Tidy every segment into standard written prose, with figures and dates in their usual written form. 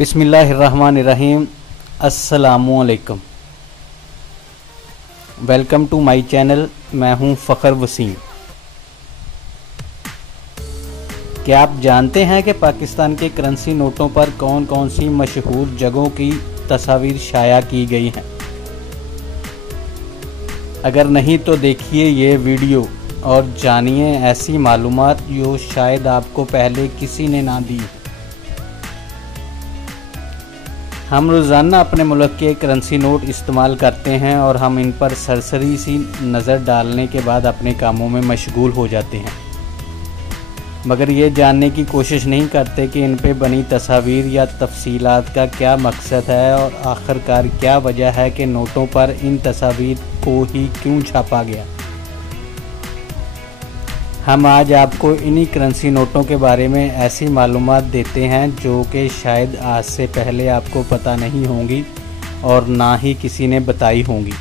बिस्मिल्लाहिर्रहमानिर्रहीम। अस्सलामुअलैकुम। Welcome to my channel. मैं हूं फ़खर वसीम। क्या आप जानते हैं कि पाकिस्तान के करेंसी नोटों पर कौन कौन सी मशहूर जगहों की तस्वीर शाया की गई हैं? अगर नहीं तो देखिए ये वीडियो और जानिए ऐसी मालूमात जो शायद आपको पहले किसी ने ना दी। हम रोज़ाना अपने मुल्क के करेंसी नोट इस्तेमाल करते हैं और हम इन पर सरसरी सी नज़र डालने के बाद अपने कामों में मशगूल हो जाते हैं, मगर ये जानने की कोशिश नहीं करते कि इन पे बनी तस्वीर या तफसीलात का क्या मकसद है और आखिरकार क्या वजह है कि नोटों पर इन तस्वीर को ही क्यों छापा गया। हम आज आपको इन्हीं करेंसी नोटों के बारे में ऐसी मालूमात देते हैं जो कि शायद आज से पहले आपको पता नहीं होंगी और ना ही किसी ने बताई होंगी।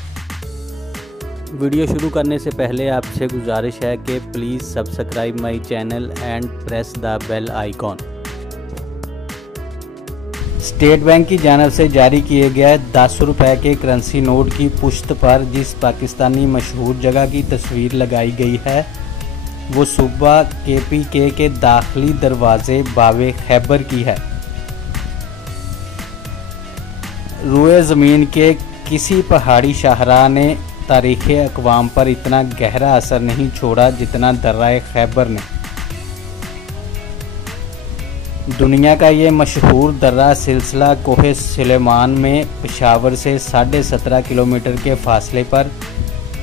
वीडियो शुरू करने से पहले आपसे गुजारिश है कि please subscribe my channel and press the bell icon. State Bank की जानिब से जारी किए गए 10 रुपए के करेंसी नोट की पुश्त पर जिस पाकिस्तानी मशहूर जगह की तस्वीर लगाई गई है वो सूबा KPK के दाखिली दरवाजे बावे खैबर की है। रुए ज़मीन के किसी पहाड़ी शाहराह ने तारीख़ अक़वाम पर इतना गहरा असर नहीं छोड़ा जितना दर्राए खैबर ने। दुनिया का ये मशहूर दर्रा सिलसिला कोहे सुलेमान में पेशावर से 17.5 किलोमीटर के फासले पर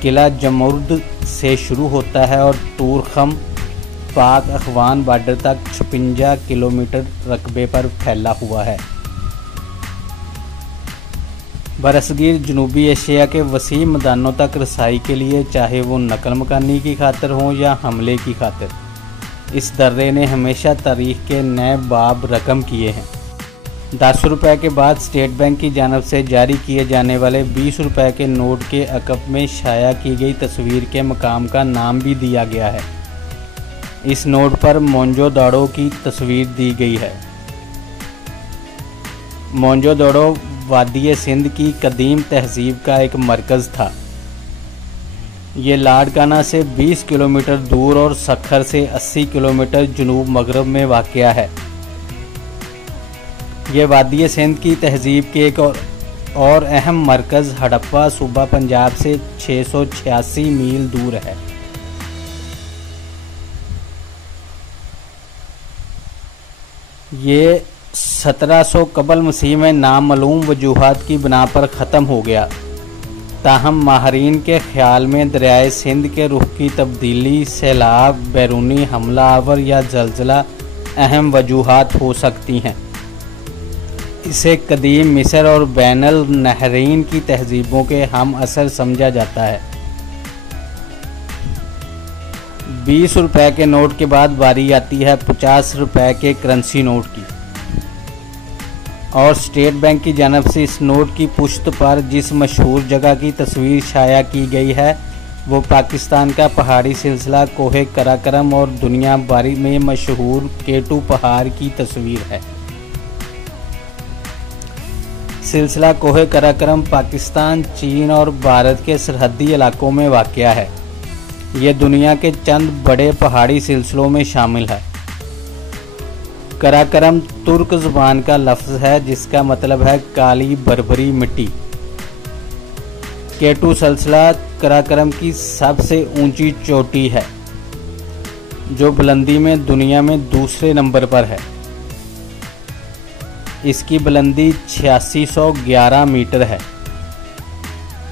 किला जमुर्द से शुरू होता है और तूरखम पाक अफ़गान बॉर्डर तक 56 किलोमीटर रकबे पर फैला हुआ है। बरसगीर जनूबी एशिया के वसी मैदानों तक रसाई के लिए चाहे वो नकल मकानी की खातिर हो या हमले की खातिर, इस दर्रे ने हमेशा तारीख़ के नए बाब रकम किए हैं। 10 रुपए के बाद स्टेट बैंक की जानिब से जारी किए जाने वाले 20 रुपए के नोट के अक़ब में शाया की गई तस्वीर के मकाम का नाम भी दिया गया है। इस नोट पर मोहनजोदड़ो की तस्वीर दी गई है। मोहनजोदड़ो वादी सिंध की कदीम तहजीब का एक मरकज़ था। ये लाड़काना से 20 किलोमीटर दूर और सखर से 80 किलोमीटर जनूब मगरब में वाक़या है। ये वादी सिंध की तहजीब के एक और अहम मरकज़ हड़प्पा सूबा पंजाब से 686 मील दूर है। ये 1700 कबल मसीह में नामालूम वजूहात की बिना पर ख़त्म हो गया। ताहम माहरीन के ख्याल में दरियाए सिंध के रुख की तब्दीली, सैलाब, बैरूनी हमला आवर या जल्ज़ला अहम वजूहात हो सकती हैं। इसे कदीम मिस्र और बैनुल नहरीन की तहजीबों के हम असर समझा जाता है। 20 रुपए के नोट के बाद बारी आती है 50 रुपए के करेंसी नोट की, और स्टेट बैंक की जानिब से इस नोट की पुश्त पर जिस मशहूर जगह की तस्वीर शाया की गई है वो पाकिस्तान का पहाड़ी सिलसिला कोहे कराकरम और दुनिया भर में मशहूर केटू पहाड़ की तस्वीर है। सिलसिला कोहे कराकरम पाकिस्तान, चीन और भारत के सरहदी इलाकों में वाक़या है। यह दुनिया के चंद बड़े पहाड़ी सिलसिलों में शामिल है। कराकरम तुर्क ज़ुबान का लफ्ज़ है जिसका मतलब है काली बरबरी मिट्टी। केटू सिलसिला कराकरम की सबसे ऊंची चोटी है जो बुलंदी में दुनिया में दूसरे नंबर पर है। इसकी बुलंदी 8611 मीटर है।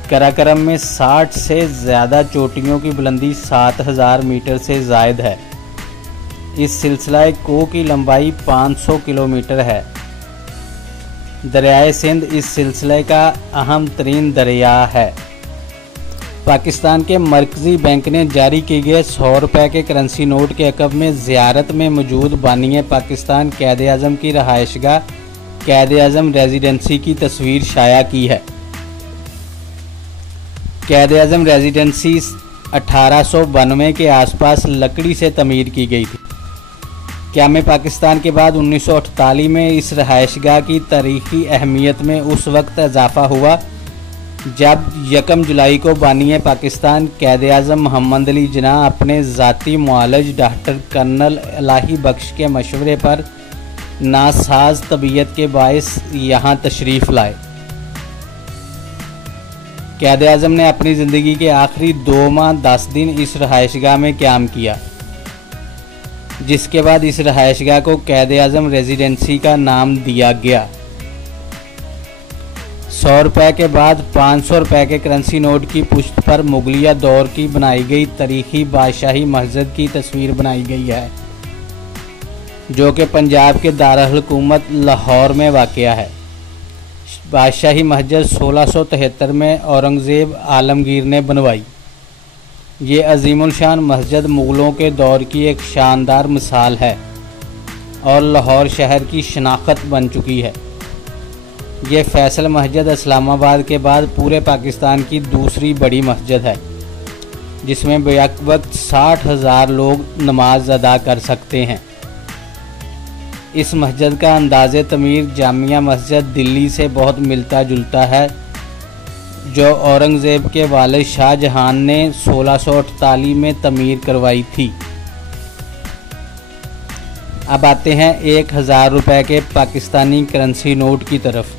कराकरम में 60 से ज़्यादा चोटियों की बुलंदी 7000 मीटर से ज़ायद है। इस सिलसिला को की लंबाई 500 किलोमीटर है। दरियाए सिंध इस सिलसिले का अहम तरीन दरिया है। पाकिस्तान के मरकज़ी बैंक ने जारी किए गए 100 रुपए के करेंसी नोट के अक़ब में ज़ियारत में मौजूद बानी पाकिस्तान क़ायद आज़म की रहायशगाह क़ायद आज़म रेजिडेंसी की तस्वीर शाया की है। क़ायद आज़म रेजिडेंसी 1892 के आसपास लकड़ी से तमीर की गई थी। क़याम पाकिस्तान के बाद 1948 में इस रहायशगाह की तारीख़ी अहमियत में उस वक्त इजाफ़ा हुआ जब 1 जुलाई को बानी पाकिस्तान क़ायद-ए-आज़म मोहम्मद अली जिन्नाह अपने ज़ाती मुआलिज डॉक्टर कर्नल इलाही बख्श के मशवरे पर नासाज तबीयत के बायस यहाँ तशरीफ़ लाए। क़ायद-ए-आज़म ने अपनी ज़िंदगी के आखिरी 2 माह 10 दिन इस रहायशगाह में क़याम किया, जिसके बाद इस रहायशगाह को क़ायद-ए-आज़म रेजिडेंसी का नाम दिया गया। 100 रुपये के बाद 500 रुपये के करेंसी नोट की पुश्त पर मुगलिया दौर की बनाई गई तारीख़ी बादशाही मस्जिद की तस्वीर बनाई गई है, जो कि पंजाब के दारुल हुकूमत लाहौर में वाक़या है। बादशाही मस्जिद 1673 में औरंगज़ेब आलमगीर ने बनवाई। ये अजीमुल शान मस्जिद मुग़लों के दौर की एक शानदार मिसाल है और लाहौर शहर की शनाख्त बन चुकी है। ये फैसल मस्जिद इस्लामाबाद के बाद पूरे पाकिस्तान की दूसरी बड़ी मस्जिद है, जिसमें बेवक्त 60,000 लोग नमाज अदा कर सकते हैं। इस मस्जिद का अंदाज़े तमीर जामिया मस्जिद दिल्ली से बहुत मिलता जुलता है, जो औरंगज़ेब के वालिद शाहजहां ने 1648 में तमीर करवाई थी। अब आते हैं 1000 रुपये के पाकिस्तानी करेंसी नोट की तरफ,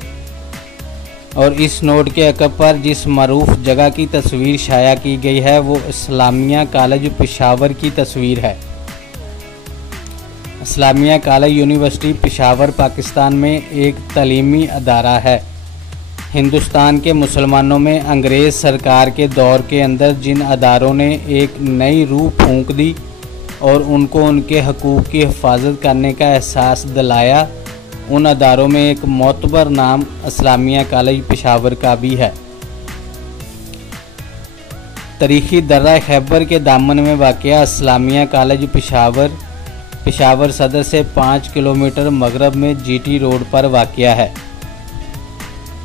और इस नोट के अकब पर जिस मरूफ जगह की तस्वीर शाया की गई है वो इस्लामिया कॉलेज पेशावर की तस्वीर है। इस्लामिया कॉलेज यूनिवर्सिटी पेशावर पाकिस्तान में एक तालीमी अदारा है। हिंदुस्तान के मुसलमानों में अंग्रेज़ सरकार के दौर के अंदर जिन अदारों ने एक नई रूह फूंक दी और उनको उनके हकूक़ की हिफाजत करने का एहसास दिलाया, उन अदारों में एक मोतबर नाम इस्लामिया कॉलेज पेशावर का भी है। तारीख़ी दर्रा खैबर के दामन में वाक़या इस्लामिया कॉलेज पेशावर सदर से 5 किलोमीटर मगरब में GT रोड पर वाक़या है।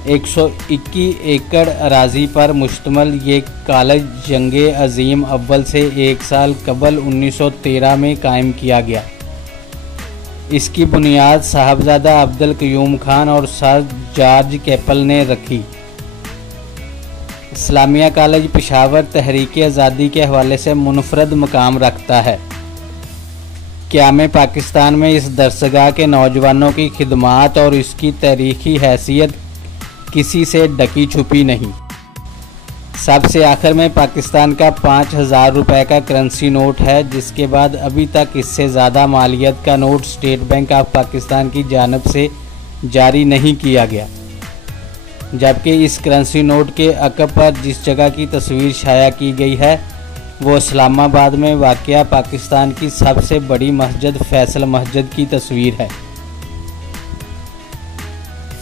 121 एकड़ अराज़ी पर मुश्तमिल ये कॉलेज जंगे अज़ीम अव्वल से 1 साल कबल 1913 में कायम किया गया। इसकी बुनियाद साहबजादा अब्दुल क़य्यूम खान और सर जॉर्ज कैपल ने रखी। इस्लामिया कॉलेज पेशावर तहरीक आज़ादी के हवाले से मुनफरद मकाम रखता है। क़याम पाकिस्तान में इस दरसगाह के नौजवानों की खिदमात और इसकी तारीख़ी हैसियत किसी से ढकी छुपी नहीं। सबसे आखिर में पाकिस्तान का 5000 रुपये का करेंसी नोट है, जिसके बाद अभी तक इससे ज़्यादा मालियत का note state bank of Pakistan की जानिब से जारी नहीं किया गया। जबकि इस करेंसी नोट के अकब पर जिस जगह की तस्वीर शाया की गई है वो इस्लामाबाद में वाक़या पाकिस्तान की सबसे बड़ी मस्जिद फैसल मस्जिद की तस्वीर है।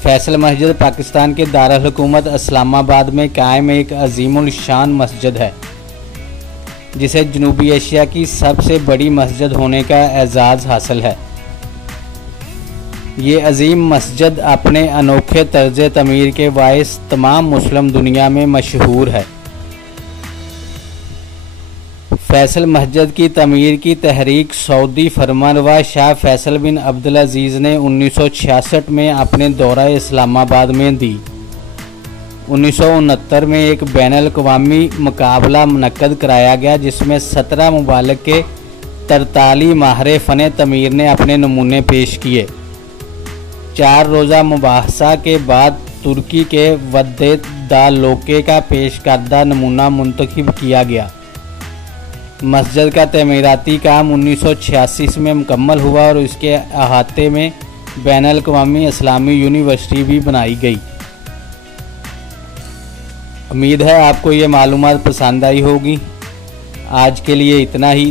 फैसल मस्जिद पाकिस्तान के दारुल हुकूमत इस्लामाबाद में कायम एक अजीमुल शान मस्जिद है, जिसे जनूबी एशिया की सबसे बड़ी मस्जिद होने का एजाज़ हासिल है। ये अजीम मस्जिद अपने अनोखे तर्ज तमीर के बायस तमाम मुस्लिम दुनिया में मशहूर है। फैसल मस्जिद की तमीर की तहरीक सऊदी फरमानरवा शाह फैसल बिन अब्दुल अजीज़ ने 1966 में अपने दौरा इस्लामाबाद में दी। 1969 में एक बैनुल-अक़वामी मुकाबला मुनक़्क़द कराया गया, जिसमें 17 मुबालिग के 43 माहिर फ़न तमीर ने अपने नमूने पेश किए। 4 रोज़ा मुबाहसा के बाद तुर्की के वद्दे दा लोके का पेश करदा नमूना मुंतखब किया गया। मस्जिद का तमीराती काम 1986 में मुकम्मल हुआ और इसके अहाते में बैनुल-अक़वामी इस्लामी यूनिवर्सिटी भी बनाई गई। उम्मीद है आपको ये मालूमात पसंद आई होगी। आज के लिए इतना ही।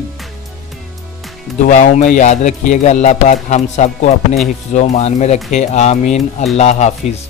दुआओं में याद रखिएगा। अल्लाह पाक हम सबको अपने हिफ्ज़-ओ-मान में रखे। आमीन। अल्लाह हाफिज़।